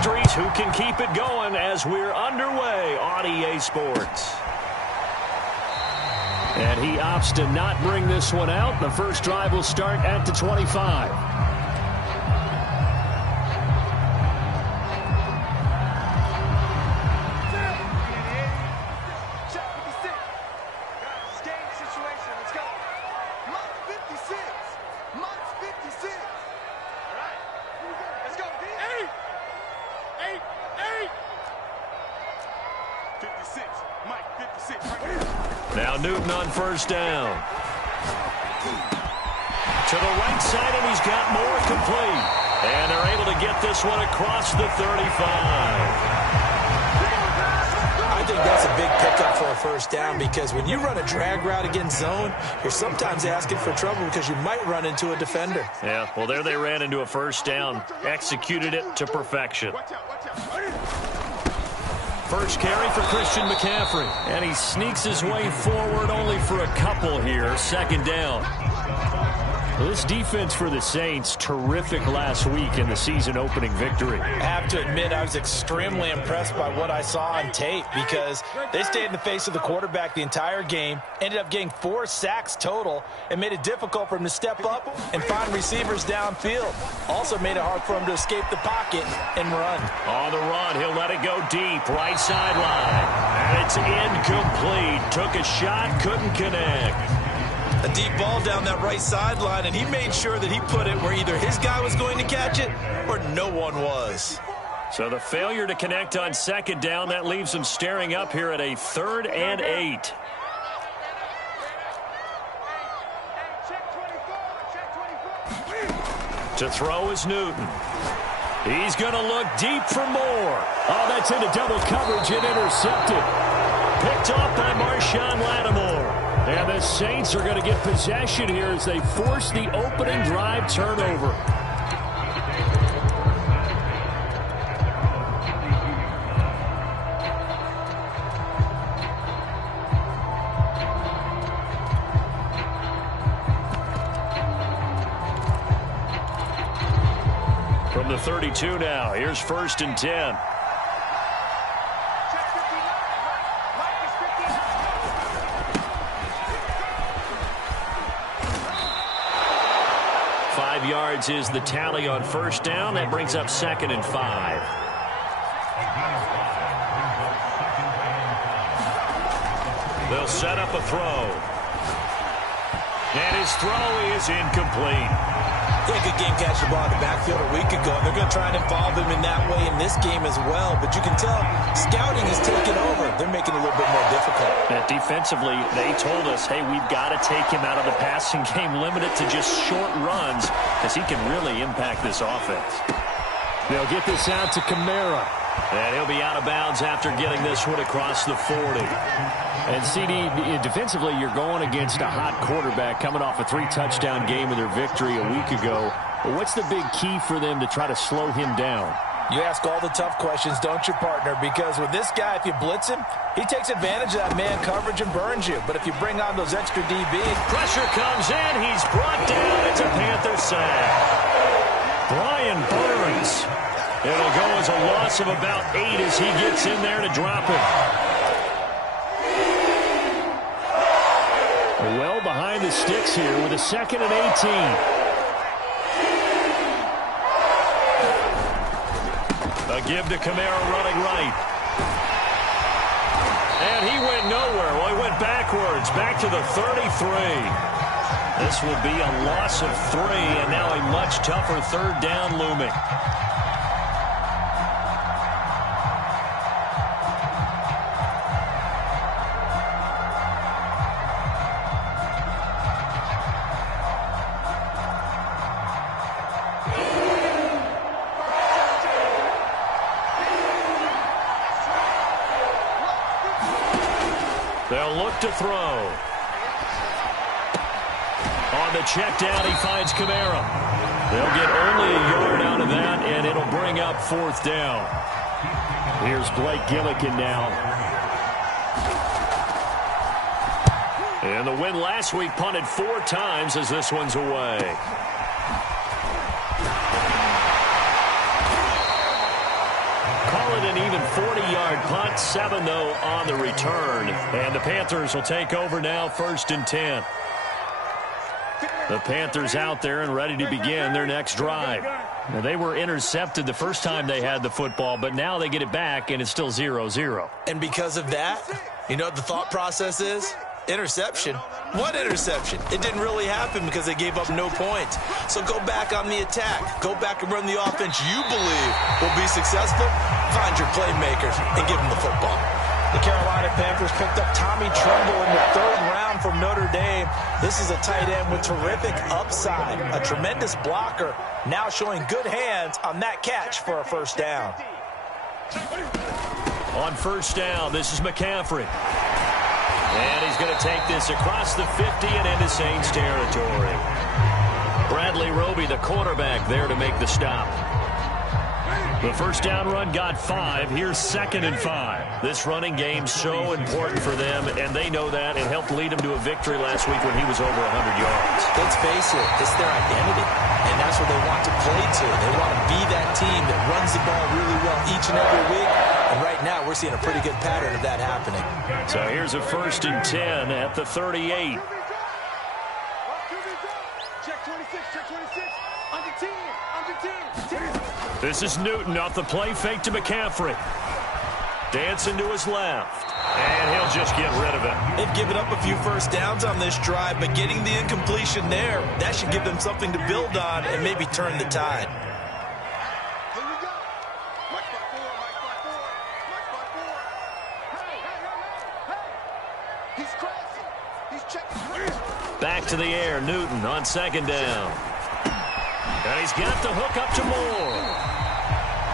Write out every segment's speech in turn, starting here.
victories. Who can keep it going as we're underway on EA Sports? And he opts to not bring this one out. The first drive will start at the 25. Now Newton on first down. To the right side, and he's got more complete. And they're able to get this one across the 35. I think that's a big pickup for a first down, because when you run a drag route against zone, you're sometimes asking for trouble because you might run into a defender. Yeah, well, there they ran into a first down. Executed it to perfection. First carry for Christian McCaffrey. And he sneaks his way forward only for a couple here. Second down. Well, this defense for the Saints, terrific last week in the season-opening victory. I have to admit, I was extremely impressed by what I saw on tape, because they stayed in the face of the quarterback the entire game, ended up getting 4 sacks total, and made it difficult for him to step up and find receivers downfield. Also made it hard for him to escape the pocket and run. On the run, he'll let it go deep, right sideline. And it's incomplete. Took a shot, couldn't connect. A deep ball down that right sideline, and he made sure that he put it where either his guy was going to catch it or no one was. So the failure to connect on second down, that leaves him staring up here at a 3rd and 8. To throw is Newton. He's going to look deep for more. Oh, that's into double coverage and intercepted. Picked off by Marshawn Lattimore. And the Saints are going to get possession here as they force the opening drive turnover. From the 32 now, here's 1st and 10. Yards is the tally on first down. That brings up 2nd and 5. They'll set up a throw. And his throw is incomplete. He had a good game catching the ball in the backfield a week ago. They're going to try and involve him in that way in this game as well. But you can tell scouting is taking over. They're making it a little bit more difficult. And defensively, they told us, hey, we've got to take him out of the passing game, limit it to just short runs, because he can really impact this offense. They'll get this out to Kamara. And he'll be out of bounds after getting this one across the 40. And CD, defensively, you're going against a hot quarterback coming off a 3-touchdown game with their victory a week ago. But what's the big key for them to try to slow him down? You ask all the tough questions, don't you, partner? Because with this guy, if you blitz him, he takes advantage of that man coverage and burns you. But if you bring on those extra DBs... Pressure comes in. He's brought down. It's a Panther sack. Brian Burns. It'll go as a loss of about 8 as he gets in there to drop it. Well behind the sticks here with a 2nd and 18. A give to Kamara running right. And he went nowhere. Well, he went backwards, back to the 33. This will be a loss of 3, and now a much tougher 3rd down looming. They'll look to throw. On the check down, he finds Kamara. They'll get only a yard out of that, and it'll bring up 4th down. Here's Blake Gillikin now. And the win last week punted 4 times as this one's away. an even 40-yard punt, 7 though on the return. And the Panthers will take over now, 1st and 10. The Panthers out there and ready to begin their next drive. Now, they were intercepted the first time they had the football, but now they get it back, and it's still 0-0. And because of that, you know what the thought process is? Interception. What interception? It didn't really happen because they gave up no points. So go back on the attack. Go back and run the offense you believe will be successful. Find your playmakers and give them the football. The Carolina Panthers picked up Tommy Tremble in the 3rd round from Notre Dame. This is a tight end with terrific upside, a tremendous blocker, now showing good hands on that catch for a 1st down. On 1st down, this is McCaffrey. And he's going to take this across the 50 and into Saints territory. Bradley Roby, the quarterback, there to make the stop. The 1st down run got 5. Here's 2nd and 5. This running game so important for them, and they know that. It helped lead them to a victory last week when he was over 100 yards. Let's face it, it's their identity, and that's what they want to play to. They want to be that team that runs the ball really well each and every week, and right now we're seeing a pretty good pattern of that happening. So here's a 1st and 10 at the 38. Check 26, check 26. Under 10, under 10. This is Newton off the play fake to McCaffrey. Dancing to his left. And he'll just get rid of it. They've given up a few 1st downs on this drive, but getting the incompletion there, that should give them something to build on and maybe turn the tide. Here we go. Mike by 4, Mike by 4, Mike by 4. Hey, hey, hey, hey. He's crossing. He's checking. Back to the air, Newton on 2nd down. And he's got the hook up to Moore.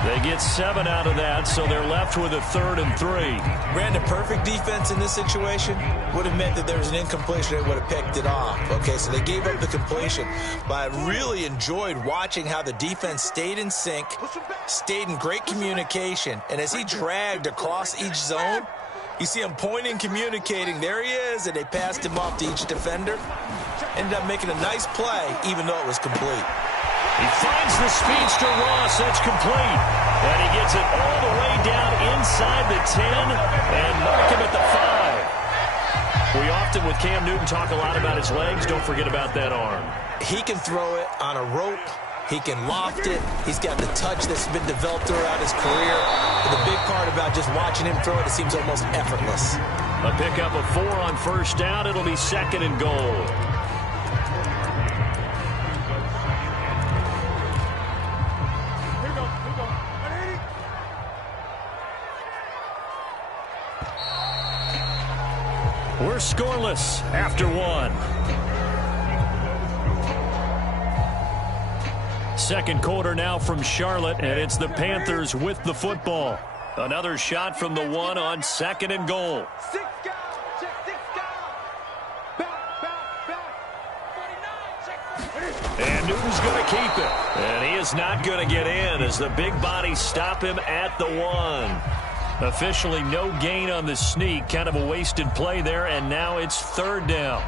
They get 7 out of that, so they're left with a 3rd and 3. Brandon, perfect defense in this situation would have meant that there was an incompletion. They would have picked it off. Okay, so they gave up the completion. But I really enjoyed watching how the defense stayed in sync, stayed in great communication. And as he dragged across each zone, you see him pointing, communicating. There he is, and they passed him off to each defender. Ended up making a nice play, even though it was complete. He finds the speedster Ross. That's complete. And he gets it all the way down inside the 10 and mark him at the 5. We often, with Cam Newton, talk a lot about his legs. Don't forget about that arm. He can throw it on a rope. He can loft it. He's got the touch that's been developed throughout his career. But the big part about just watching him throw it, it seems almost effortless. A pickup of 4 on 1st down. It'll be 2nd and goal. We're scoreless after 1. 2nd quarter now from Charlotte, and it's the Panthers with the football. Another shot from the 1 on 2nd and goal. 6 guys, check 6 guys. Back. 49, check 49. And Newton's going to keep it. And he is not going to get in as the big bodies stop him at the 1. Officially no gain on the sneak. Kind of a wasted play there, and now it's 3rd down.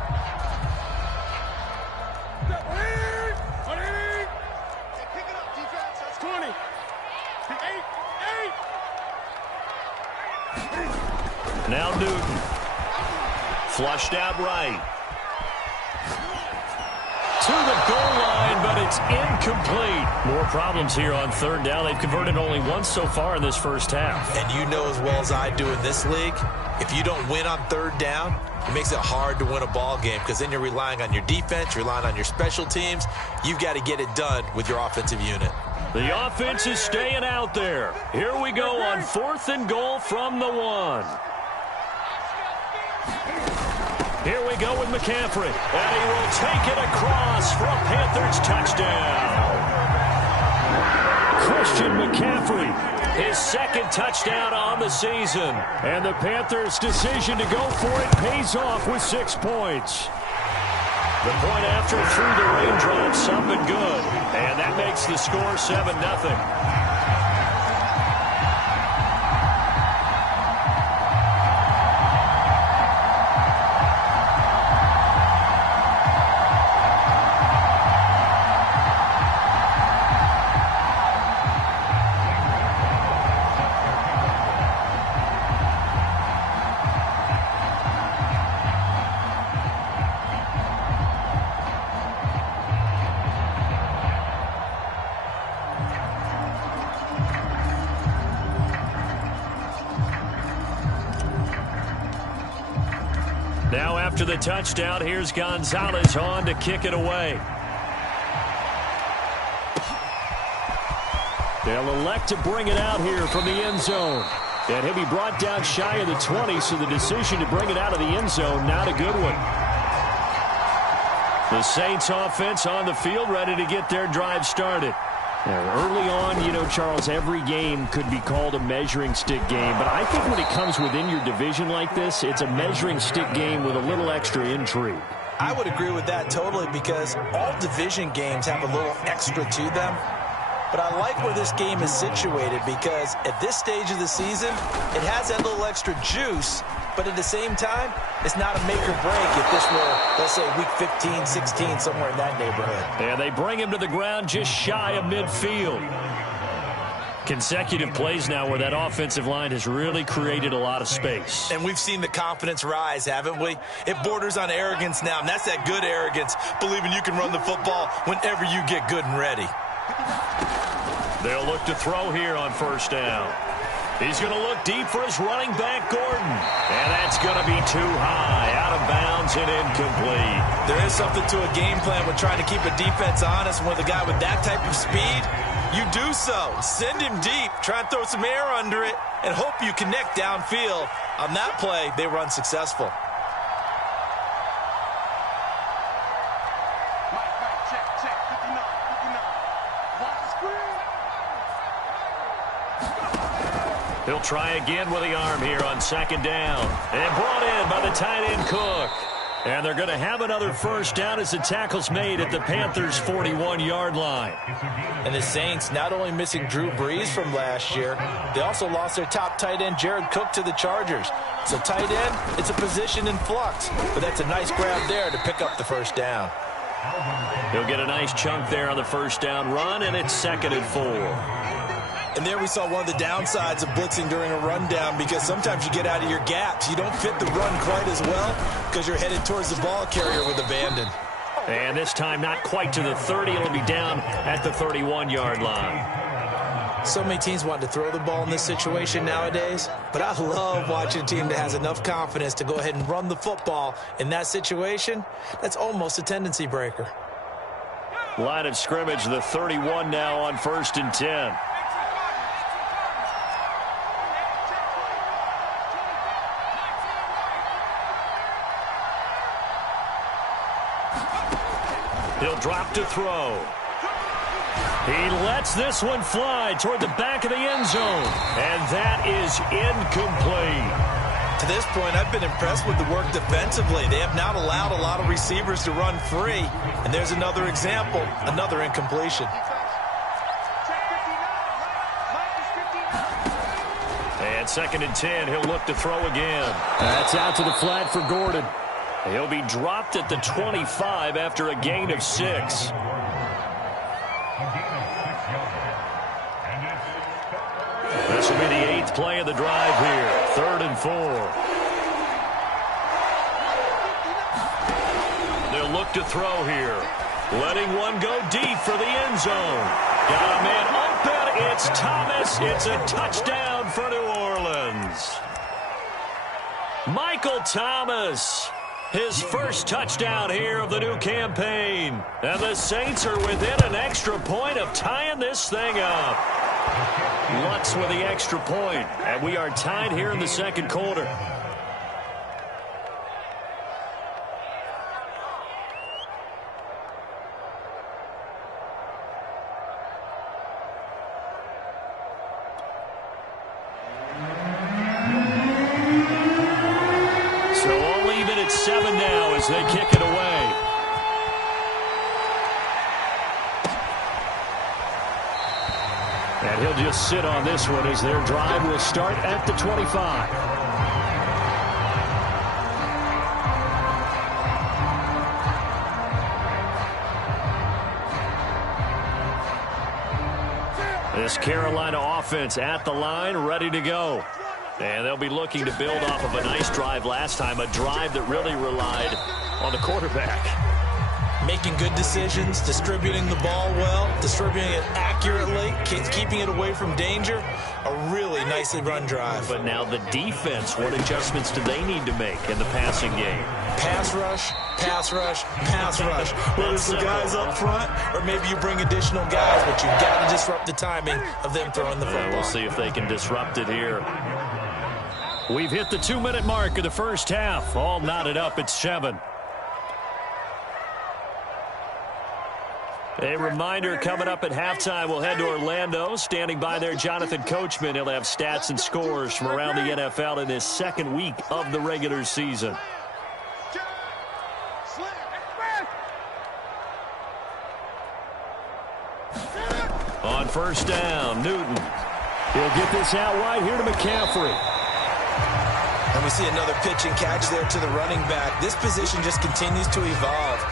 Pick it up, defense. That's 20. 8. Now Newton. Flushed out right. To the goal line, but it's incomplete. More problems here on 3rd down. They've converted only once so far in this first half. And you know as well as I do in this league, if you don't win on 3rd down, it makes it hard to win a ball game because then you're relying on your defense, you're relying on your special teams. You've got to get it done with your offensive unit. The offense is staying out there. Here we go on 4th and goal from the 1. Here we go with McCaffrey. And he will take it across for a Panthers touchdown. Christian McCaffrey, his 2nd touchdown on the season. And the Panthers' decision to go for it pays off with 6 points. The point after through the raindrops, up and good. And that makes the score 7-0. after the touchdown. Here's Gonzalez on to kick it away. They'll elect to bring it out here from the end zone. And he'll be brought down shy of the 20, so the decision to bring it out of the end zone, not a good one. The Saints offense on the field, ready to get their drive started. Now, early on, you know, Charles, every game could be called a measuring stick game. But I think when it comes within your division like this, it's a measuring stick game with a little extra intrigue. I would agree with that totally, because all division games have a little extra to them. But I like where this game is situated, because at this stage of the season, it has that little extra juice. But at the same time, it's not a make or break if this were, let's say, week 15, 16, somewhere in that neighborhood. And they bring him to the ground just shy of midfield. Consecutive plays now where that offensive line has really created a lot of space. And we've seen the confidence rise, haven't we? It borders on arrogance now, and that's that good arrogance, believing you can run the football whenever you get good and ready. They'll look to throw here on first down. He's going to look deep for his running back, Gordon. And that's going to be too high, out of bounds and incomplete. There is something to a game plan with trying to keep a defense honest. With a guy with that type of speed, you do so. Send him deep, try and throw some air under it, and hope you connect downfield. On that play, they were unsuccessful. He'll try again with the arm here on second down. And brought in by the tight end Cook. And they're going to have another first down as the tackle's made at the Panthers' 41-yard line. And the Saints not only missing Drew Brees from last year, they also lost their top tight end, Jared Cook, to the Chargers. So tight end, it's a position in flux. But that's a nice grab there to pick up the first down. He'll get a nice chunk there on the first down run, and it's 2nd and 4. And there we saw one of the downsides of blitzing during a rundown, because sometimes you get out of your gaps. You don't fit the run quite as well because you're headed towards the ball carrier with abandon. And this time not quite to the 30. It'll be down at the 31-yard line. So many teams want to throw the ball in this situation nowadays, but I love watching a team that has enough confidence to go ahead and run the football in that situation. That's almost a tendency breaker. Line of scrimmage, the 31 now on 1st and 10. He'll drop to throw. He lets this one fly toward the back of the end zone. And that is incomplete. To this point, I've been impressed with the work defensively. They have not allowed a lot of receivers to run free. And there's another example, another incompletion. And 2nd and 10, he'll look to throw again. That's out to the flat for Gordon. He'll be dropped at the 25 after a gain of 6. This will be the 8th play of the drive here. 3rd and 4. They'll look to throw here. Letting one go deep for the end zone. Got a man open. It's Thomas. It's a touchdown for New Orleans. Michael Thomas. His first touchdown here of the new campaign. And the Saints are within an extra point of tying this thing up. Lutz with the extra point. And we are tied here in the 2nd quarter. So all even at 7 now as they kick it away. And he'll just sit on this one as their drive will start at the 25. This Carolina offense at the line, ready to go. And they'll be looking to build off of a nice drive last time, a drive that really relied on the quarterback. Making good decisions, distributing the ball well, distributing it accurately, keeping it away from danger. A really nicely run drive. But now the defense, what adjustments do they need to make in the passing game? pass rush, pass rush, pass rush. Whether it's the guys up front or maybe you bring additional guys, but you've got to disrupt the timing of them throwing the football. We'll see if they can disrupt it here. We've hit the 2-minute mark of the first half. All knotted up at 7. A reminder coming up at halftime, we'll head to Orlando. Standing by there, Jonathan Coachman. He'll have stats and scores from around the NFL in his second week of the regular season. On first down, Newton. He'll get this out wide here to McCaffrey. And we see another pitch and catch there to the running back. This position just continues to evolve.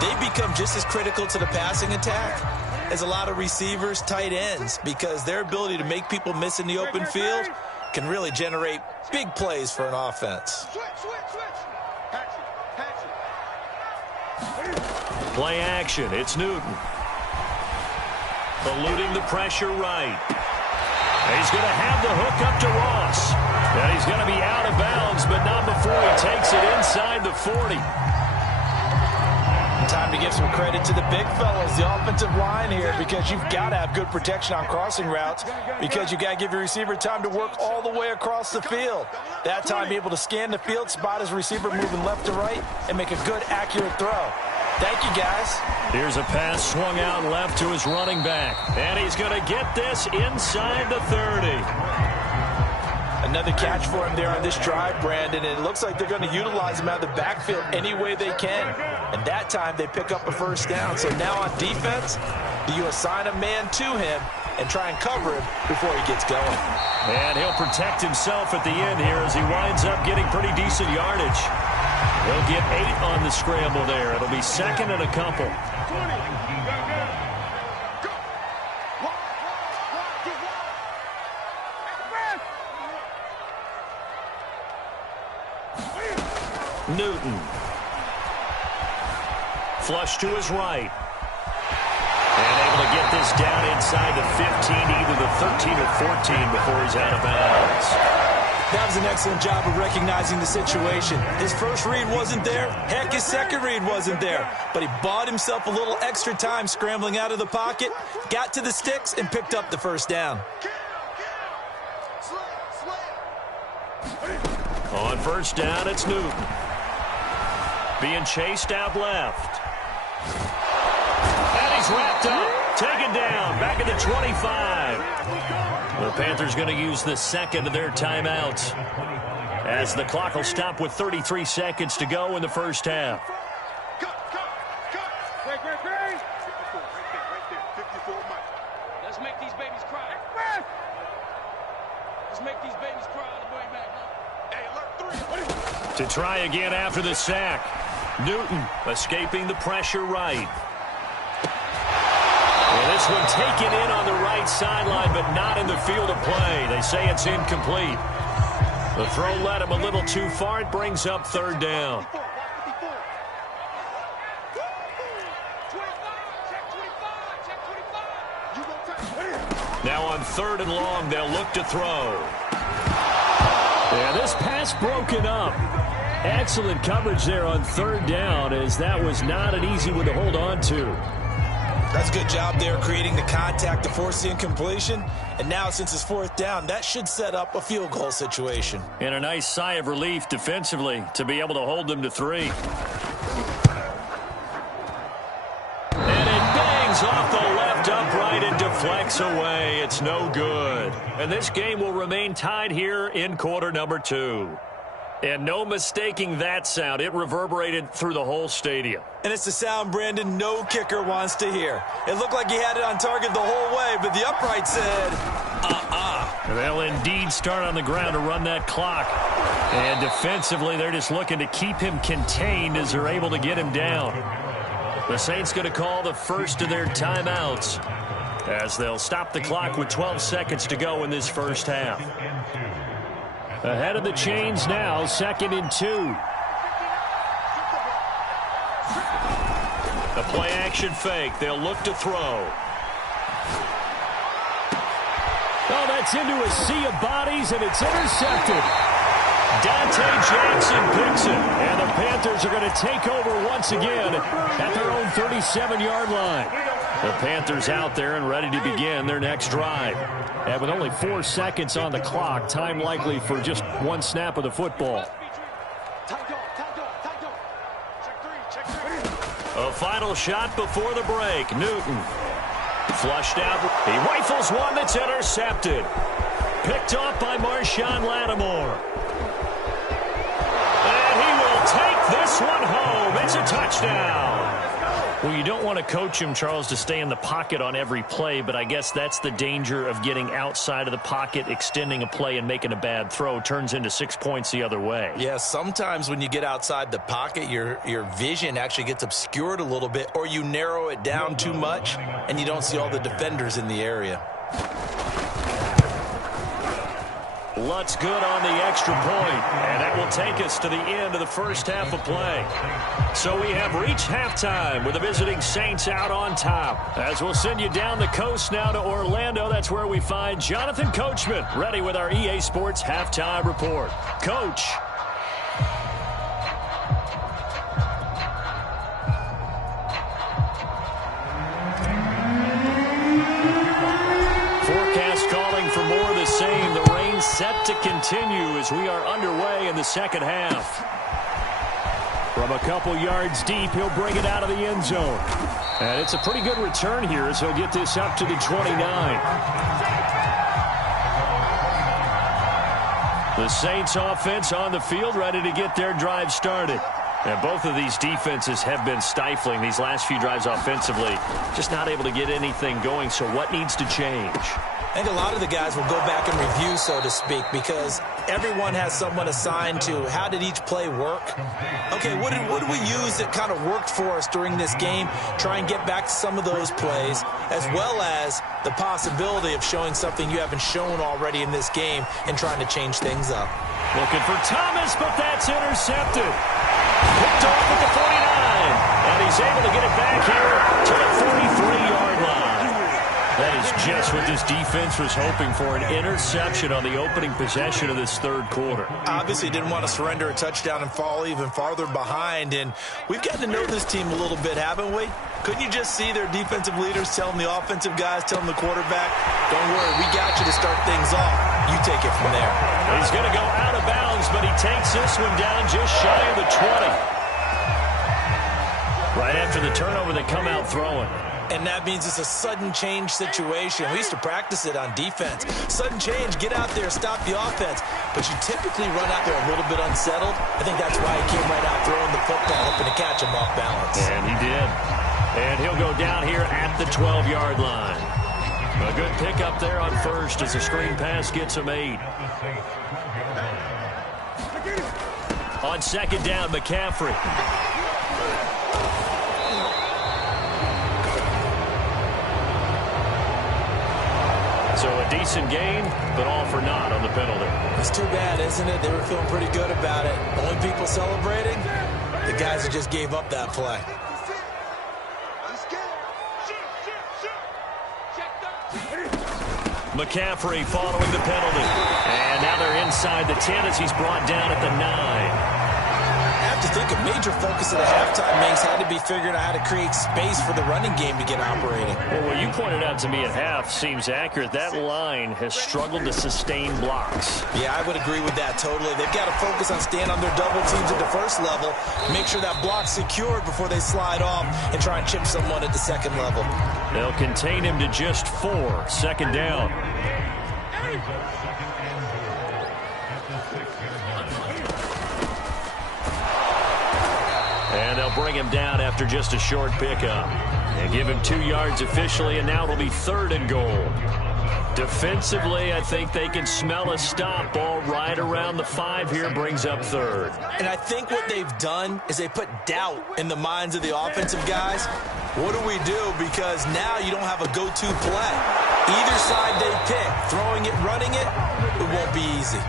They become just as critical to the passing attack as a lot of receivers, tight ends, because their ability to make people miss in the open field can really generate big plays for an offense. Play action. It's Newton. Eluding the pressure right. He's going to have the hook up to Ross. And he's going to be out of bounds, but not before he takes it inside the 40. Time to give some credit to the big fellas, the offensive line here, because you've got to have good protection on crossing routes, because you've got to give your receiver time to work all the way across the field. That time, be able to scan the field, spot his receiver moving left to right, and make a good, accurate throw. Thank you, guys. Here's a pass swung out left to his running back, and he's going to get this inside the 30. Another catch for him there on this drive, Brandon, and it looks like they're going to utilize him out of the backfield any way they can. And that time they pick up a first down. So now on defense, do you assign a man to him and try and cover him before he gets going? And he'll protect himself at the end here as he winds up getting pretty decent yardage. He'll get 8 on the scramble there. It'll be second and a couple. Newton. Flush to his right. And able to get this down inside the 15, either the 13 or 14 before he's out of bounds. That was an excellent job of recognizing the situation. His first read wasn't there. Heck, his second read wasn't there. But he bought himself a little extra time scrambling out of the pocket, got to the sticks, and picked up the first down. On first down, it's Newton. Being chased out left. And he's wrapped up. Taken down. Back at the 25. The Panthers going to use the second of their timeouts, as the clock will stop with 33 seconds to go in the first half. Let's make these babies cry. Let's make these babies cry on the way back. Hey, alert 3. To try again after the sack. Newton escaping the pressure right. Well, this one taken in on the right sideline, but not in the field of play. They say it's incomplete. The throw led him a little too far. It brings up third down. Now on third and long, they'll look to throw. Yeah, this pass broken up. Excellent coverage there on third down, as that was not an easy one to hold on to. That's a good job there creating the contact to force the incompletion. And now, since it's fourth down, that should set up a field goal situation. And a nice sigh of relief defensively to be able to hold them to 3. And it bangs off the left upright and deflects away. It's no good. And this game will remain tied here in quarter number 2. And no mistaking that sound. It reverberated through the whole stadium. And it's the sound, Brandon, no kicker wants to hear. It looked like he had it on target the whole way, but the upright said, They'll indeed start on the ground to run that clock. And defensively, they're just looking to keep him contained as they're able to get him down. The Saints going to call the first of their timeouts, as they'll stop the clock with 12 seconds to go in this first half. Ahead of the chains now, 2nd and 2. A play-action fake. They'll look to throw. Oh, that's into a sea of bodies, and it's intercepted. Dante Jackson picks it, and the Panthers are going to take over once again at their own 37-yard line. The Panthers out there and ready to begin their next drive. And with only 4 seconds on the clock, time likely for just one snap of the football. A final shot before the break. Newton flushed out. He rifles one that's intercepted. Picked off by Marshawn Lattimore. And he will take this one home. It's a touchdown. Well, you don't want to coach him, Charles, to stay in the pocket on every play, but I guess that's the danger of getting outside of the pocket, extending a play, and making a bad throw. Turns into 6 points the other way. Yeah, sometimes when you get outside the pocket, your vision actually gets obscured a little bit, or you narrow it down too much, and you don't see all the defenders in the area. Lutz good on the extra point, and that will take us to the end of the first half of play. So we have reached halftime with the visiting Saints out on top. As we'll send you down the coast now to Orlando, that's where we find Jonathan Coachman ready with our EA Sports Halftime Report. Coach. Forecast calling for more of the same. The rain set to continue as we are underway in the second half. From a couple yards deep, he'll bring it out of the end zone. And it's a pretty good return here as he'll get this up to the 29. The Saints offense on the field ready to get their drive started. And both of these defenses have been stifling these last few drives offensively. Just not able to get anything going, so what needs to change? I think a lot of the guys will go back and review, so to speak, because everyone has someone assigned to how did each play work. Okay, what did we use that kind of worked for us during this game? Try and get back to some of those plays, as well as the possibility of showing something you haven't shown already in this game and trying to change things up. Looking for Thomas, but that's intercepted. Picked off at the 49, and he's able to get it back here to the 43-yard line. That is just what this defense was hoping for, an interception on the opening possession of this third quarter. Obviously didn't want to surrender a touchdown and fall even farther behind, and we've gotten to know this team a little bit, haven't we? Couldn't you just see their defensive leaders telling the offensive guys, telling the quarterback, don't worry, we got you to start things off. You take it from there. He's going to go out of bounds, but he takes this one down just shy of the 20. Right after the turnover, they come out throwing. And that means it's a sudden change situation. We used to practice it on defense. Sudden change, get out there, stop the offense. But you typically run out there a little bit unsettled. I think that's why he came right out throwing the football, hoping to catch him off balance. And he did. And he'll go down here at the 12-yard line. A good pickup there on first as the screen pass gets him 8. On second down, McCaffrey. So a decent gain, but all for naught on the penalty. It's too bad, isn't it? They were feeling pretty good about it. Only people celebrating, the guys who just gave up that play. McCaffrey following the penalty. And now they're inside the 10 as he's brought down at the 9. I have to think a major focus of the halftime makes had to be figuring out how to create space for the running game to get operating. Well, what you pointed out to me at half seems accurate. That line has struggled to sustain blocks. Yeah, I would agree with that totally. They've got to focus on staying on their double teams at the first level, make sure that block's secured before they slide off and try and chip someone at the second level. They'll contain him to just 4. Second down. And they'll bring him down after just a short pickup. And give him 2 yards officially, and now it'll be 3rd and goal. Defensively, I think they can smell a stop. Ball right around the 5 here, brings up 3rd. And I think what they've done is they put doubt in the minds of the offensive guys. What do we do? Because now you don't have a go-to play. Either side they pick, throwing it, running it, it won't be easy.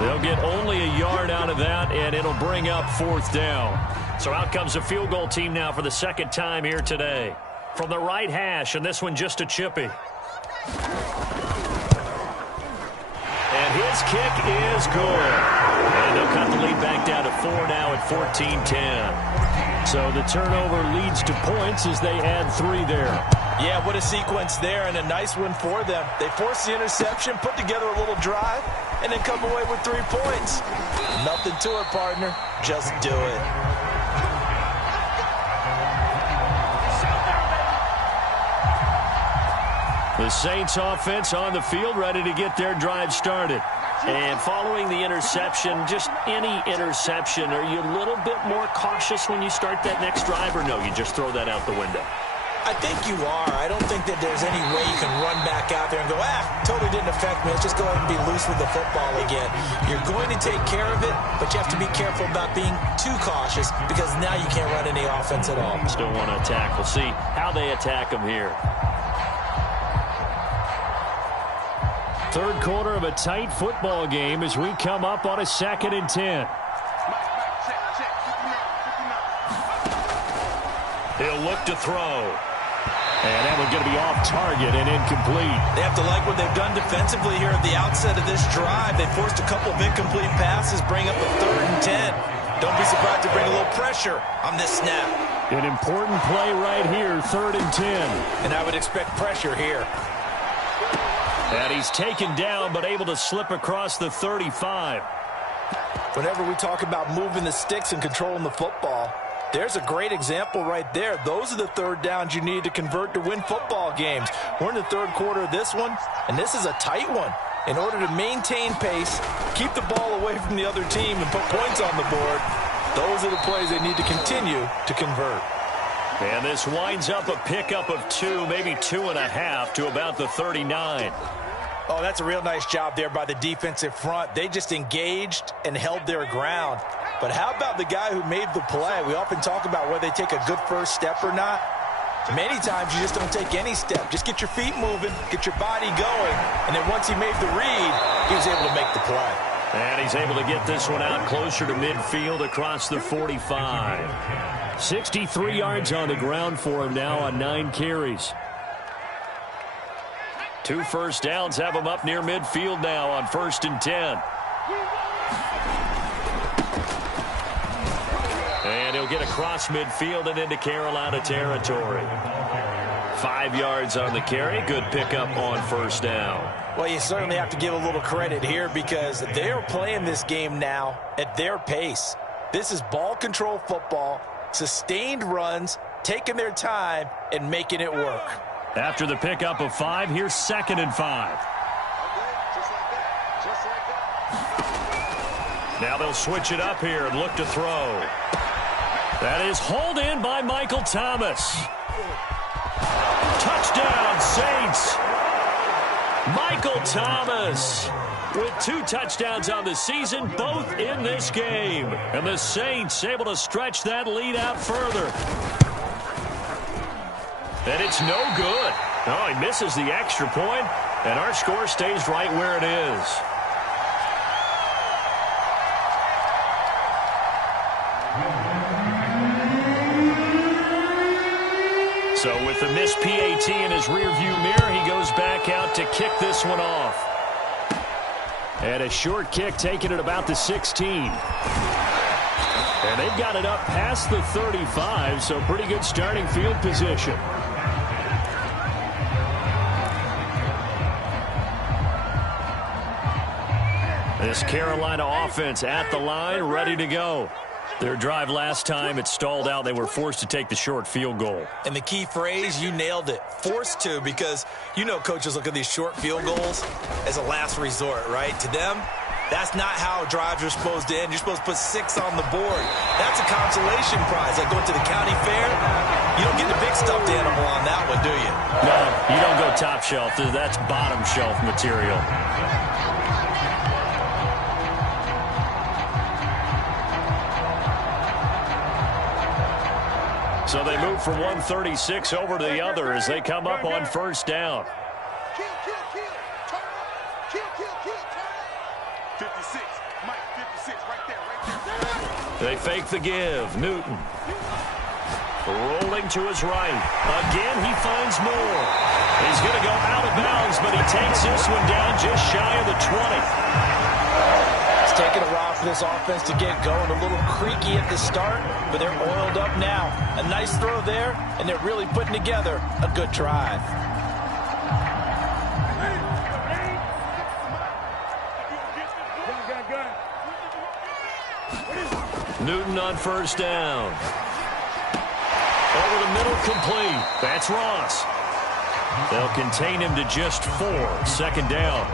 They'll get only a yard out of that, and it'll bring up 4th down. So out comes the field goal team now for the second time here today. From the right hash, and this one just a chippy. And his His kick is good. And they'll cut the lead back down to 4 now at 14-10. So the turnover leads to points as they add 3 there. Yeah, what a sequence there, and a nice one for them. They forced the interception, put together a little drive, and then come away with 3 points. Nothing to it, partner. Just do it. The Saints offense on the field, ready to get their drive started. And following the interception, just any interception, are you a little bit more cautious when you start that next drive, or no, you just throw that out the window? I think you are. I don't think that there's any way you can run back out there and go, totally didn't affect me. Let's just go ahead and be loose with the football again. You're going to take care of it, but you have to be careful about being too cautious because now you can't run any offense at all. Still want to attack. We'll see how they attack them here. Third quarter of a tight football game as we come up on a 2nd and 10. He'll look to throw. And that one's going to be off target and incomplete. They have to like what they've done defensively here at the outset of this drive. They forced a couple of incomplete passes, bring up a 3rd and 10. Don't be surprised to bring a little pressure on this snap. An important play right here, 3rd and 10. And I would expect pressure here. And he's taken down but able to slip across the 35. Whenever we talk about moving the sticks and controlling the football, there's a great example right there. Those are the 3rd downs you need to convert to win football games. We're in the 3rd quarter of this one, and this is a tight one. In order to maintain pace, keep the ball away from the other team, and put points on the board, those are the plays they need to continue to convert. And this winds up a pickup of 2, maybe 2.5 to about the 39. Oh, that's a real nice job there by the defensive front. They just engaged and held their ground. But how about the guy who made the play? We often talk about whether they take a good first step or not. Many times you just don't take any step. Just get your feet moving, get your body going, and then once he made the read, he was able to make the play. And he's able to get this one out closer to midfield across the 45. 63 yards on the ground for him now on 9 carries. 2 first downs have him up near midfield now on 1st and 10. And he'll get across midfield and into Carolina territory. 5 yards on the carry. Good pickup on 1st down. Well, you certainly have to give a little credit here because they're playing this game now at their pace. This is ball control football, sustained runs, taking their time, and making it work. After the pickup of 5, here's 2nd and 5. Now they'll switch it up here and look to throw. That is hauled in by Michael Thomas. Touchdown, Saints. Michael Thomas with 2 touchdowns on the season, both in this game. And the Saints able to stretch that lead out further. And it's no good. Oh, he misses the extra point, and our score stays right where it is. So with the missed PAT in his rearview mirror, he goes back out to kick this one off. And a short kick taken at about the 16. And they've got it up past the 35, so pretty good starting field position. This Carolina offense at the line, ready to go. Their drive last time, it stalled out. They were forced to take the short field goal. And the key phrase, you nailed it, forced to, because you know coaches look at these short field goals as a last resort, right? To them, that's not how drives are supposed to end. You're supposed to put 6 on the board. That's a consolation prize. Like going to the county fair, you don't get the big stuffed animal on that one, do you? No, you don't go top shelf. That's bottom shelf material. So they move from 136 over to the other as they come up on 1st down. Kill, turn up, kill, turn up. 56, Mike, 56, right there. They fake the give. Newton rolling to his right. Again, he finds more. He's going to go out of bounds, but he takes this one down just shy of the 20. this offense to get going. A little creaky at the start, but they're oiled up now. A nice throw there, and they're really putting together a good drive. Newton on first down. Over the middle, complete. That's Ross. They'll contain him to just 4. Second down.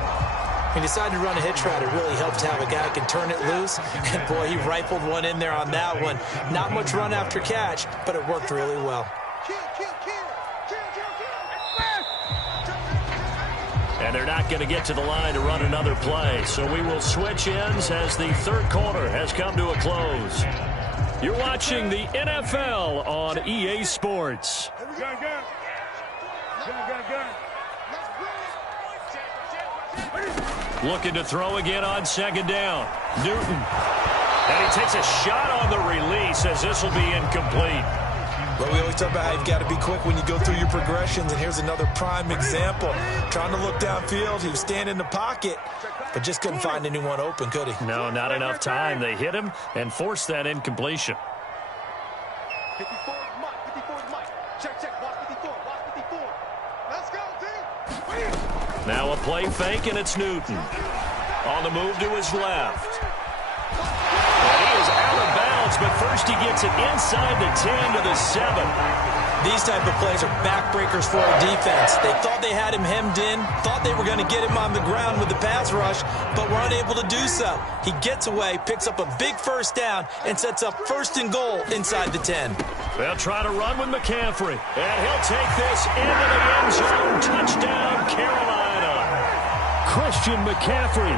He decided to run a hitch route. It really helped to have a guy who can turn it loose. And, boy, he rifled one in there on that one. Not much run after catch, but it worked really well. And they're not going to get to the line to run another play. So we will switch ends as the third quarter has come to a close. You're watching the NFL on EA Sports. Looking to throw again on second down. Newton. And he takes a shot on the release as this will be incomplete. But we always talk about how you've got to be quick when you go through your progressions, and here's another prime example. Trying to look downfield, he was standing in the pocket, but just couldn't find anyone open, could he? No, not enough time. They hit him and forced that incompletion. 54 is Mike. 54 is Mike. Check. Watch 54. Watch 54. Let's go, team. Now a play fake, and it's Newton. On the move to his left. And he is out of bounds, but first he gets it inside the 10 to the 7. These type of plays are backbreakers for our defense. They thought they had him hemmed in, thought they were going to get him on the ground with the pass rush, but were unable to do so. He gets away, picks up a big first down, and sets up first and goal inside the 10. They'll try to run with McCaffrey, and he'll take this into the end zone. Touchdown, Carolina. Christian McCaffrey,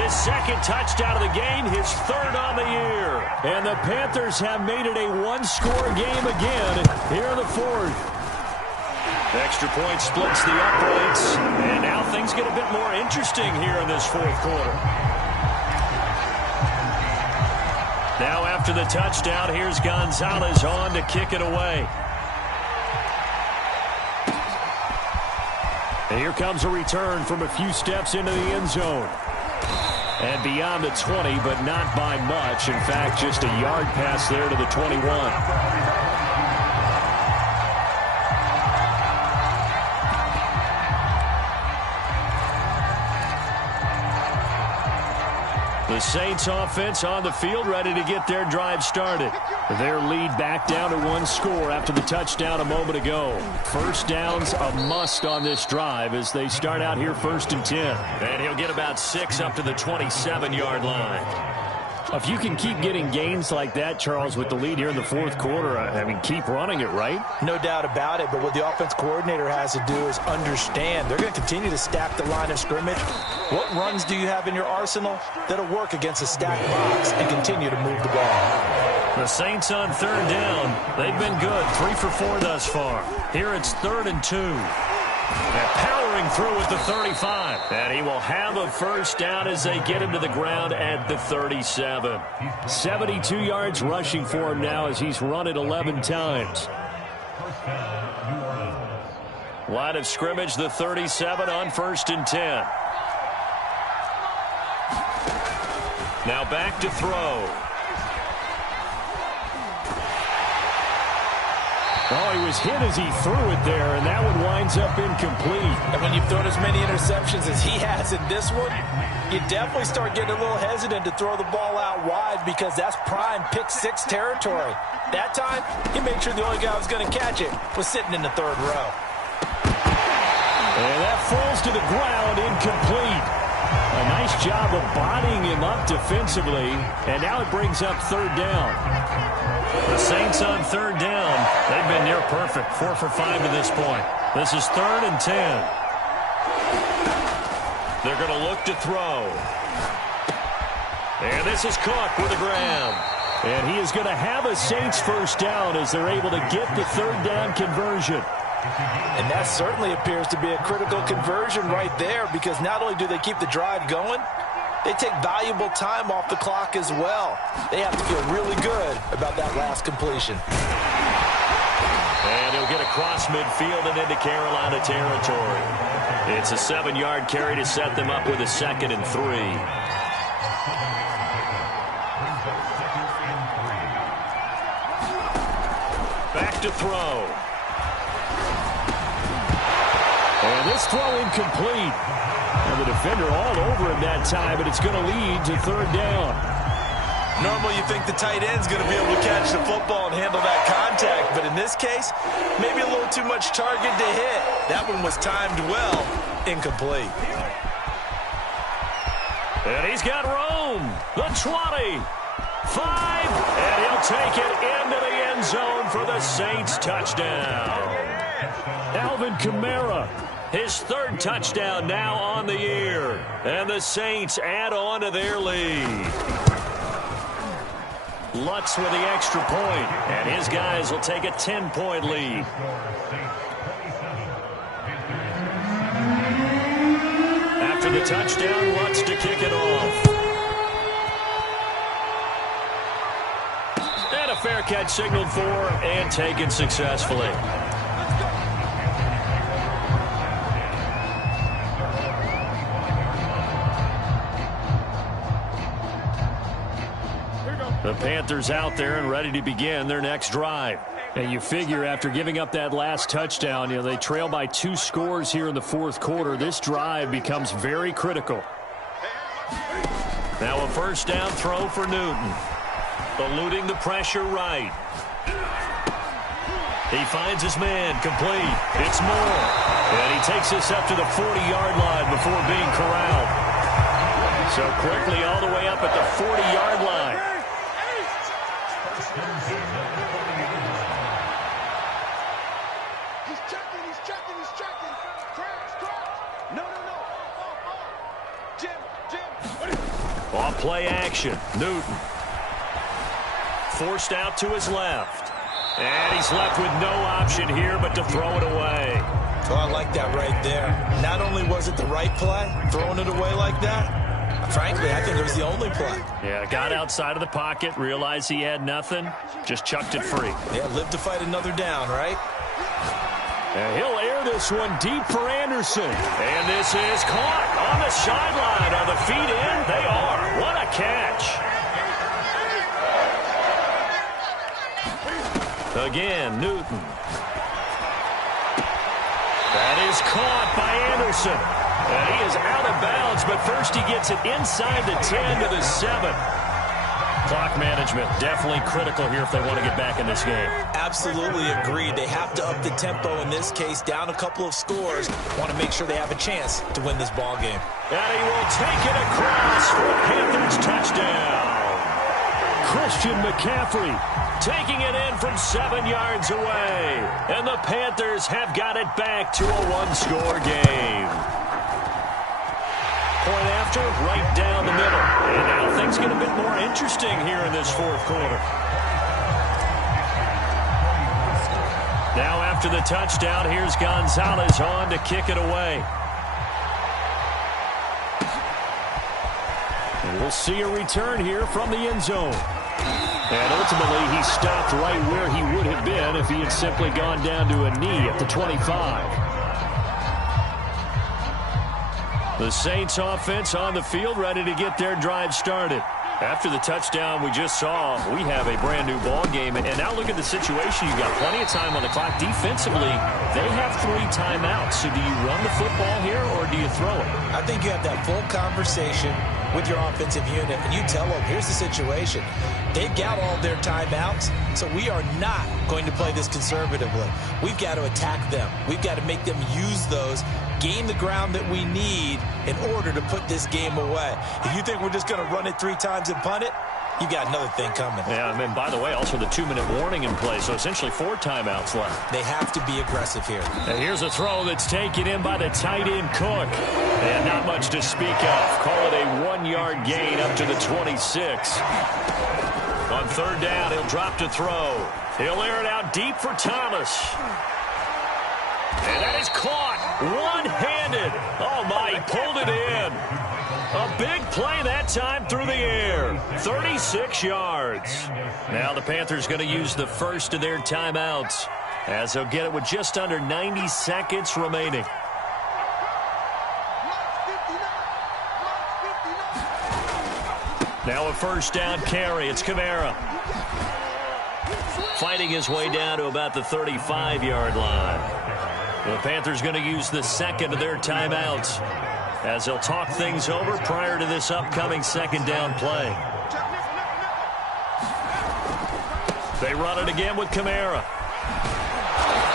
his second touchdown of the game, his third on the year. And the Panthers have made it a one-score game again here in the fourth. Extra point splits the uprights, and now things get a bit more interesting here in this fourth quarter. Now after the touchdown, here's Gonzalez on to kick it away. And here comes a return from a few steps into the end zone. And beyond the 20, but not by much. In fact, just a yard pass there to the 21. The Saints offense on the field, ready to get their drive started. Their lead back down to one score after the touchdown a moment ago. First down's a must on this drive as they start out here 1st and 10. And he'll get about 6 up to the 27-yard line. If you can keep getting gains like that, Charles, with the lead here in the fourth quarter, I mean, keep running it, right? No doubt about it, but what the offense coordinator has to do is understand. They're going to continue to stack the line of scrimmage. What runs do you have in your arsenal that'll work against a stacked box and continue to move the ball? The Saints on third down. They've been good, 3 for 4 thus far. Here it's 3rd and 2. And powering through with the 35. And he will have a first down as they get him to the ground at the 37. 72 yards rushing for him now as he's run it 11 times. Line of scrimmage, the 37 on 1st and 10. Now back to throw. Oh, he was hit as he threw it there, and that one winds up incomplete. And when you've thrown as many interceptions as he has in this one, you definitely start getting a little hesitant to throw the ball out wide because that's prime pick-6 territory. That time, he made sure the only guy who was going to catch it was sitting in the 3rd row. And that falls to the ground, incomplete. A nice job of bodying him up defensively, and now it brings up 3rd down. The Saints on 3rd down. They've been near perfect, 4 for 5 to this point. This is 3rd and 10. They're going to look to throw. And this is Cook with the grab. And he is going to have a Saints first down as they're able to get the 3rd down conversion. And that certainly appears to be a critical conversion right there because not only do they keep the drive going, they take valuable time off the clock as well. They have to feel really good about that last completion. And he'll get across midfield and into Carolina territory. It's a 7-yard carry to set them up with a 2nd and 3. Back to throw. And this throw incomplete. And the defender all over him that time, but it's going to lead to third down. Normally you think the tight end's going to be able to catch the football and handle that contact, but in this case, maybe a little too much target to hit. That one was timed well, incomplete. And he's got room. The 20. 5. And he'll take it into the end zone for the Saints touchdown. Alvin Kamara, his third touchdown now on the year. And the Saints add on to their lead. Lutz with the extra point, and his guys will take a 10-point lead. After the touchdown, Lutz to kick it off. And a fair catch signaled for and taken successfully. The Panthers out there and ready to begin their next drive. And you figure after giving up that last touchdown, they trail by 2 scores here in the fourth quarter. This drive becomes very critical. Now a first down throw for Newton. Eluding the pressure right. He finds his man, complete. It's Moore. And he takes this up to the 40-yard line before being corralled. So quickly all the way up at the 40-yard line. He's checking. Crash. No. Jim. Off play action. Newton. Forced out to his left. And he's left with no option here but to throw it away. Oh, I like that right there. Not only was it the right play, throwing it away like that, frankly, I think it was the only play. Yeah, got outside of the pocket, realized he had nothing, just chucked it free. Yeah, live to fight another down, right? And he'll air this one deep for Anderson. And this is caught on the sideline. Are the feet in? They are. What a catch. Again, Newton. That is caught by Anderson. And he is out of bounds, but first he gets it inside the 10 to the 7. Clock management definitely critical here if they want to get back in this game. Absolutely agreed. They have to up the tempo in this case, down a couple of scores. Want to make sure they have a chance to win this ball game. And he will take it across for a Panthers touchdown. Christian McCaffrey taking it in from 7 yards away. And the Panthers have got it back to a one-score game. Point after, right down the middle. And now things get a bit more interesting here in this fourth quarter. Now after the touchdown, here's Gonzalez on to kick it away. And we'll see a return here from the end zone. And ultimately, he stopped right where he would have been if he had simply gone down to a knee at the 25. The Saints offense on the field, ready to get their drive started. After the touchdown we just saw, we have a brand new ball game. And now look at the situation. You've got plenty of time on the clock. Defensively, they have 3 timeouts. So do you run the football here or do you throw it? I think you have that full conversation with your offensive unit, and you tell them, here's the situation. They've got all their timeouts, so we are not going to play this conservatively. We've got to attack them. We've got to make them use those, gain the ground that we need in order to put this game away. If you think we're just going to run it 3 times and punt it, you got another thing coming. Yeah, and by the way, also the 2-minute warning in play, so essentially 4 timeouts left. They have to be aggressive here. And here's a throw that's taken in by the tight end Cook. And not much to speak of. Call it a 1-yard gain up to the 26. On third down, he'll drop to throw. He'll air it out deep for Thomas. And that is caught one-handed. Oh, my, he pulled it in. A big play that time through the air. 36 yards. Now the Panthers going to use the first of their timeouts as they'll get it with just under 90 seconds remaining. Now a first down carry. It's Kamara. fighting his way down to about the 35-yard line. The Panthers going to use the second of their timeouts as they'll talk things over prior to this upcoming second down play. They run it again with Kamara.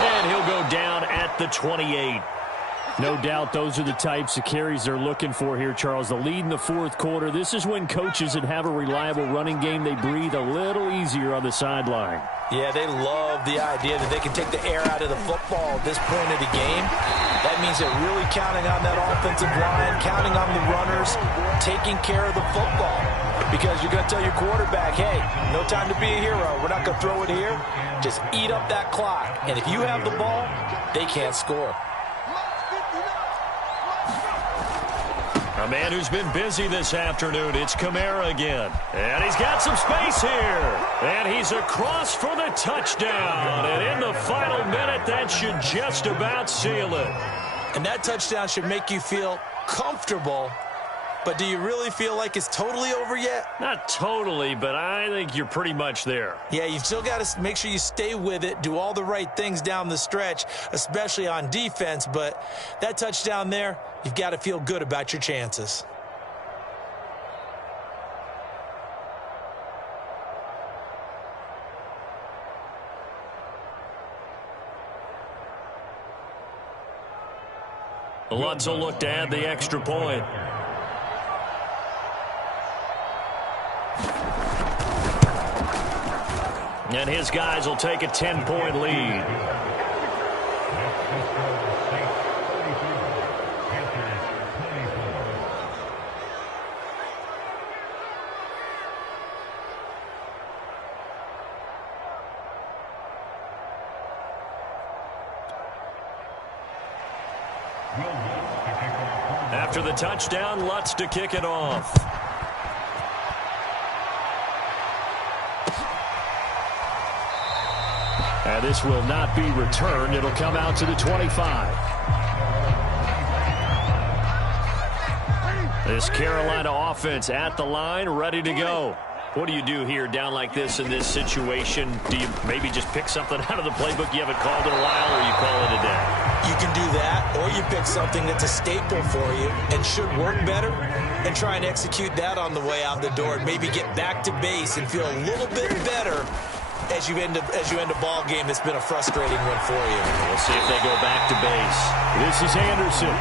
And he'll go down at the 28. No doubt those are the types of carries they're looking for here, Charles. The lead in the fourth quarter. This is when coaches that have a reliable running game, they breathe a little easier on the sideline. Yeah, they love the idea that they can take the air out of the football at this point of the game. That means they're really counting on that offensive line, counting on the runners, taking care of the football. Because you're going to tell your quarterback, hey, no time to be a hero. We're not going to throw it here. Just eat up that clock. And if you have the ball, they can't score. A man who's been busy this afternoon, it's Kamara again. And he's got some space here. And he's across for the touchdown. And in the final minute, that should just about seal it. And that touchdown should make you feel comfortable. But do you really feel like it's totally over yet? Not totally, but I think you're pretty much there. Yeah, you've still got to make sure you stay with it, do all the right things down the stretch, especially on defense. But that touchdown there, you've got to feel good about your chances. Lutz will look to add the extra point. And his guys will take a 10-point lead. After the touchdown, Lutz to kick it off. And this will not be returned. It'll come out to the 25. This Carolina offense at the line, ready to go. What do you do here down like this in this situation? Do you maybe just pick something out of the playbook you haven't called in a while, or you call it a day? You can do that, or you pick something that's a staple for you and should work better and try and execute that on the way out the door and maybe get back to base and feel a little bit better as you end a ball game that's been a frustrating one for you. We'll see if they go back to base. This is Anderson.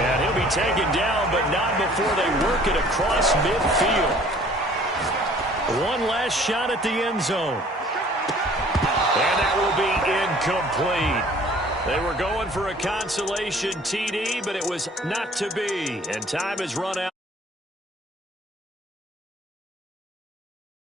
And he'll be taken down, but not before they work it across midfield. One last shot at the end zone. And that will be incomplete. They were going for a consolation TD, but it was not to be. And time has run out.